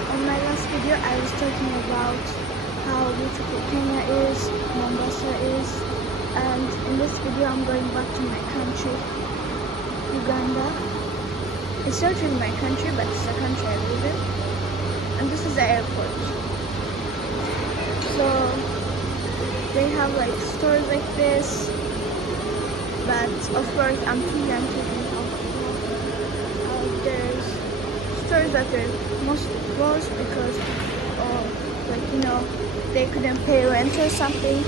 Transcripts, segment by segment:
on my last video I was talking about how beautiful Kenya is, Mombasa is, and in this video I'm going back to my country, Uganda. It's not really my country, but it's the country I live in. And this is the airport. So they have like stores like this, but of course I'm too young to think of. There's stores that are mostly closed because they couldn't pay rent or something.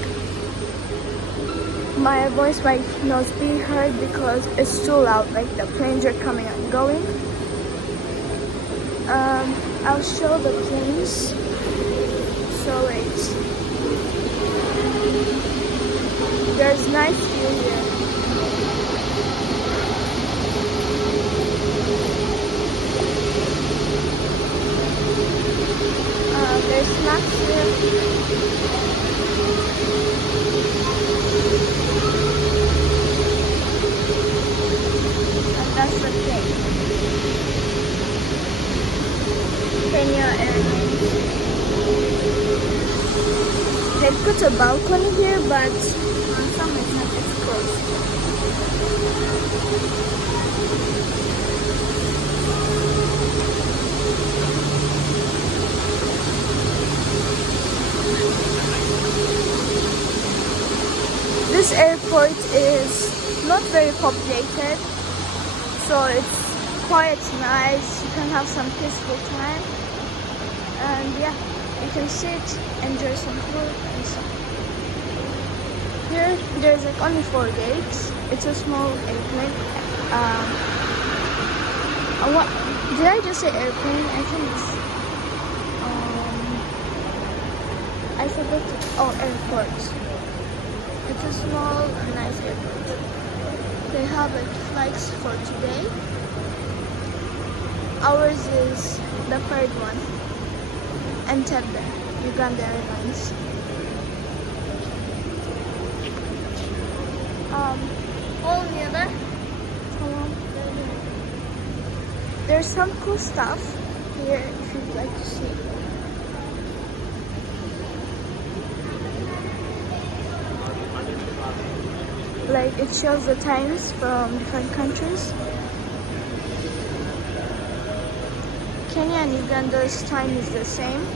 My voice might not be heard because it's too loud, like the planes are coming and going. I'll show the planes. So wait. There's nice view here. There's snacks here. And that's the plane. Kenya Airlines. They put a balcony here, but on some it's closed. This airport is not very populated, so it's quite nice. You can have some peaceful time, and yeah, you can sit, enjoy some food and stuff. Here, there's like only 4 gates. It's a small airplane. What did I just say? Airplane? I think it's. I forgot. Airport. It's a small, nice airport. They have like flights for today. Ours is the third one. Entebbe, Uganda Airlines. All the other. There's some cool stuff here if you'd like to see. Like it shows the times from different countries. Kenya and Uganda's time is the same.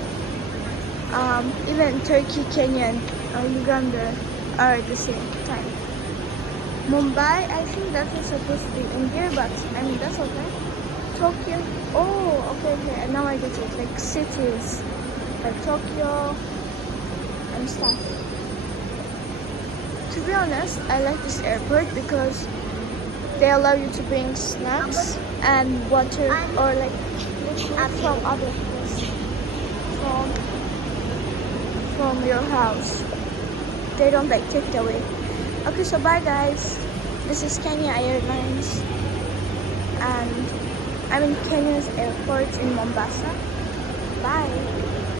Even Turkey, Kenya, and Uganda are the same time. Mumbai, I think that was supposed to be in here, but I mean that's okay. Tokyo, okay, and now I get it. Like cities, like Tokyo and stuff. To be honest, I like this airport because they allow you to bring snacks and water or like from other places, from your house. They don't like take it away. Okay, so bye guys. This is Kenya Airlines, and I'm in Kenya's airport in Mombasa. Bye.